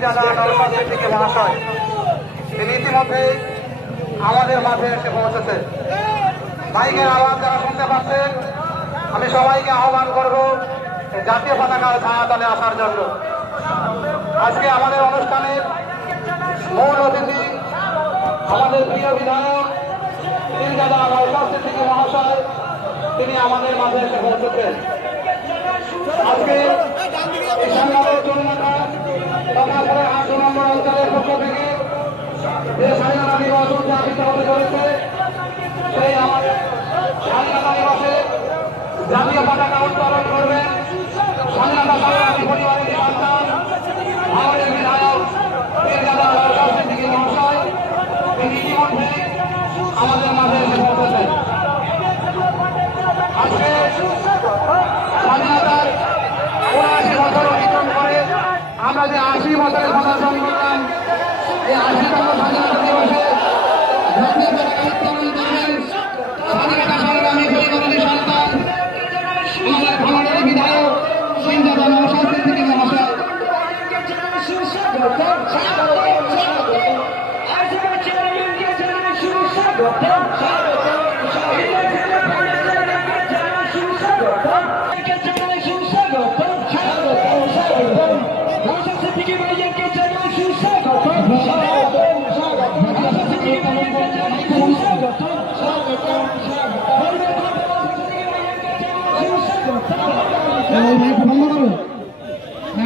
পীরজাদা নওশাদ সিদ্দিকী মহাশয় তিনি ইতিমধ্যে আমাদের মাঝে এসে পৌঁছেছে। মাইকের আওয়াজ যারা শুনতে পাচ্ছেন, আমি সবাইকে আহ্বান করব জাতীয় পতাকার ছায়াতলে আসার জন্য। আজকে আমাদের অনুষ্ঠানের মূল অতিথি আমাদের প্রিয় বিধায়ক পীরজাদা নওশাদ সিদ্দিকী মহাশয়, তিনি আমাদের মাঝে এসে পৌঁছেছেন। আজকে এই সংগ্রামের চলমাটা তথা 8 নম্বর অঞ্চলের পক্ষ থেকে যে স্বাধীনতা দিবস উদযাপিত হতে চলেছে, সেই আমাদের স্বাধীনতা দিবসে জাতীয় পতাকা উত্তোলন করবেন স্বাধীনতা সংগ্রামী পরিবারের সন্তান আমাদের বিধায়ক পীরজাদা নওশাদ সিদ্দিকী মহাশয়, তিনি ইতিমধ্যে আমাদের মাঝে এসে পৌঁছেছেন। আজকে স্বাধীনতার ৭৯ বছর অতিক্রম করে আমরা যে ৮০ বছরের পদার্পণ করলাম, এই ৮০তম স্বাধীনতা দিবসে জাতীয় পতাকা উত্তোলন করবেন স্বাধীনতা সংগ্রামী পরিবারের সন্তান আমাদের ভাঙড়ের বিধায়ক পীরজাদা নওশাদ সিদ্দিকী মহাশয়।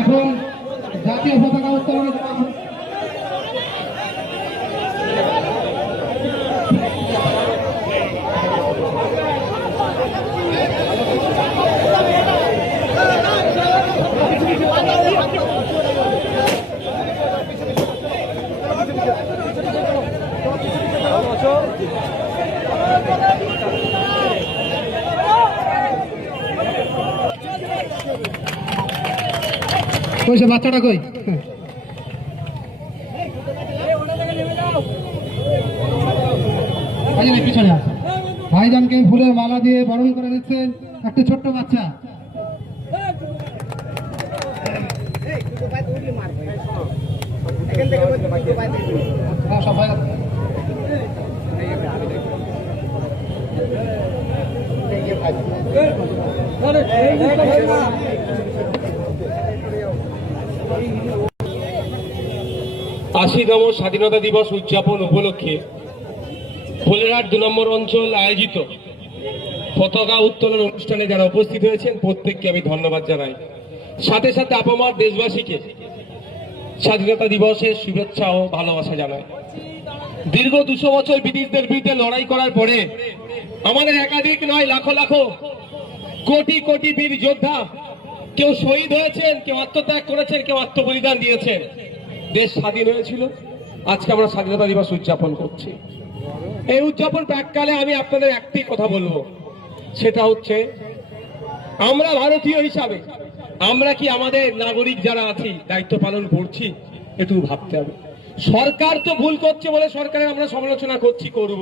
এখন জাতীয় পতাকা উত্তোলন কই সে বাচ্চাটা কই? পিছনে ভাইজানকে ফুলের মালা দিয়ে বরণ করে দিচ্ছেন একটা ছোট্ট বাচ্চা। আশিতম স্বাধীনতা দিবস উদযাপন উপলক্ষে ফুলেরহাট ২ নম্বর অঞ্চল আয়োজিত পতাকা উত্তোলন অনুষ্ঠানে যারা উপস্থিত হয়েছেন প্রত্যেককে আমি ধন্যবাদ জানাই। সাথে সাথে আপামর দেশবাসীকে স্বাধীনতা দিবসের শুভেচ্ছা ও ভালোবাসা জানাই। দীর্ঘ ২০০ বছর ব্রিটিশদের বিরুদ্ধে লড়াই করার পরে আমাদের একাধিক নয় লাখো লাখো কোটি কোটি বীর যোদ্ধা কেউ শহীদ হয়েছেন, কেউ আত্মত্যাগ করেছেন, কেউ আত্মবলিদান দিয়েছেন। দেশ স্বাধীন হয়েছিল, আজকে আমরা স্বাধীনতা দিবস উদযাপন করছি। এই উদযাপন প্রাককালে আমি আপনাদের একটি কথা বলবো, সেটা হচ্ছে আমরা ভারতীয় হিসাবে আমরা কি আমাদের নাগরিক যারা আছি দায়িত্ব পালন করছি? একটু ভাবতে হবে। সরকার তো ভুল করছে বলে সরকারের আমরা সমালোচনা করছি, করব,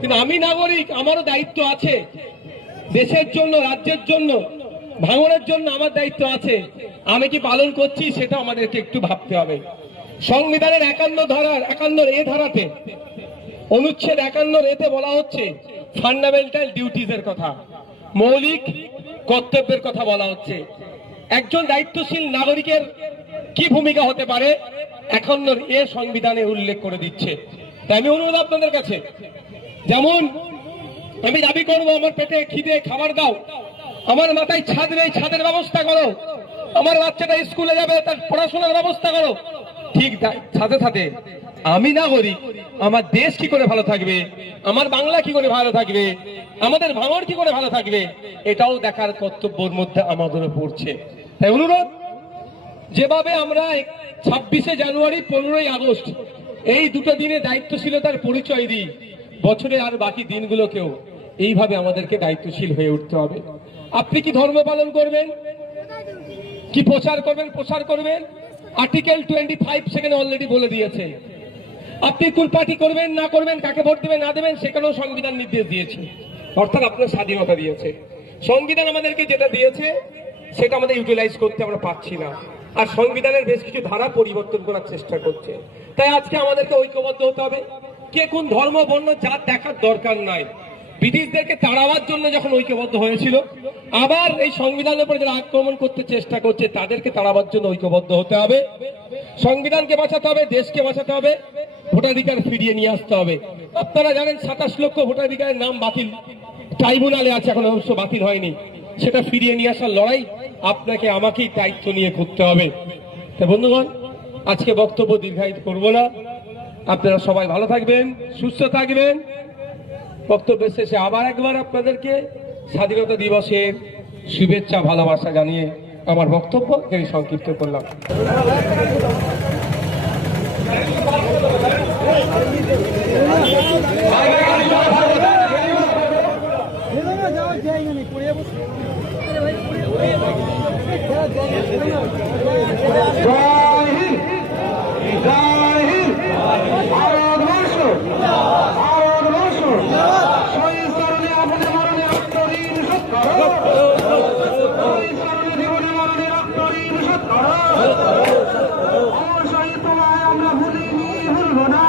কিন্তু আমি নাগরিক, আমারও দায়িত্ব আছে দেশের জন্য, রাজ্যের জন্য, ভাঙড়ের জন্য আমার দায়িত্ব আছে। আমি কি পালন করছি সেটা আমাদেরকে একটু ভাবতে হবে। সংবিধানের 51 ধারাতে অনুচ্ছেদ 51 বলা হচ্ছে ফান্ডামেন্টাল ডিউটিজের কথা, মৌলিক কর্তব্যের কথা বলা হচ্ছে। একজন দায়িত্বশীল নাগরিকের কি ভূমিকা হতে পারে 51 সংবিধানে উল্লেখ করে দিচ্ছে। তাই আমি অনুরোধ আপনাদের কাছে, যেমন আমি দাবি করবো আমার পেটে খিদে খাবার দাও, আমার মাথায় ছাদ নেই ছাদের ব্যবস্থা করো, আমার বাচ্চাটা স্কুলে যাবে তার পড়াশোনার ব্যবস্থা করো, ঠিক সাথে সাথে আমি নাগরিক, আমার দেশ কি করে ভালো থাকবে, আমার বাংলা কি করে ভালো থাকবে, আমাদের ভাঙড় কি করে ভালো থাকবে, এটাও দেখার কর্তব্যের মধ্যে আমাদের পড়ছে। তাই অনুরোধ, যেভাবে আমরা 26শে জানুয়ারি 15ই আগস্ট এই দুটো দিনে দায়িত্বশীলতার পরিচয় দিই, বছরের আর বাকি দিনগুলোকেও এইভাবে আমাদেরকে দায়িত্বশীল হয়ে উঠতে হবে। আপনি কি ধর্ম পালন করবেন, কি প্রচার করবেন, আর্টিকেল 25 সেখানে অলরেডি বলে দিয়েছে। আপনি কোন পার্টি করবেন না করবেন, কাকে ভোট দেবেন না দেবেন, সেখানেও সংবিধান নির্দেশ দিয়েছে। অর্থাৎ আপনার স্বাধীনতা দিয়েছে সংবিধান। আমাদেরকে যেটা দিয়েছে সেটা আমাদের ইউটিলাইজ করতে আমরা পারছি না। আর সংবিধানের বেশ কিছু ধারা পরিবর্তন করার চেষ্টা করছে। তাই আজকে আমাদেরকে ঐক্যবদ্ধ হতে হবে। কে কোন ধর্ম বর্ণ জাত দেখার দরকার নাই। ব্রিটিশদেরকে তাড়াবার জন্য যখন ঐক্যবদ্ধ হয়েছিল, আবার এই সংবিধানের উপর যারা আক্রমণ করতে চেষ্টা করছে তাদেরকে তাড়াবার জন্য ঐক্যবদ্ধ হতে হবে। সংবিধানকে বাঁচাতে হবে, দেশকে বাঁচাতে হবে, ভোটাধিকার ফিরিয়ে নিয়ে আসতে হবে। আপনারা জানেন 27 লক্ষ ভোটাধিকারের নাম বাতিল ট্রাইব্যুনালে আছে, এখন অবশ্য বাতিল হয়নি। সেটা ফিরিয়ে নিয়ে আসার লড়াই আপনাকে আমাকেই দায়িত্ব নিয়ে করতে হবে। তো বন্ধুগণ, আজকে বক্তব্য দীর্ঘায়িত করব না। আপনারা সবাই ভালো থাকবেন, সুস্থ থাকবেন। বক্তব্যের শেষে আবার একবার আপনাদেরকে স্বাধীনতা দিবসের শুভেচ্ছা ভালোবাসা জানিয়ে আমার বক্তব্য এখানে সংক্ষিপ্ত করলাম। জয় হিন্দ, জয় হিন্দ, ভারতবর্ষ, ভারতবর্ষ, শহীদ স্মরণে আপনি মরণে রক্তঋণ শোধ করো, শহীদ স্মরণে জীবনে মরণে রক্তঋণ শোধ করো। অমর শহীদ তোমায় আমরা ভুলিনি, ভুলব না,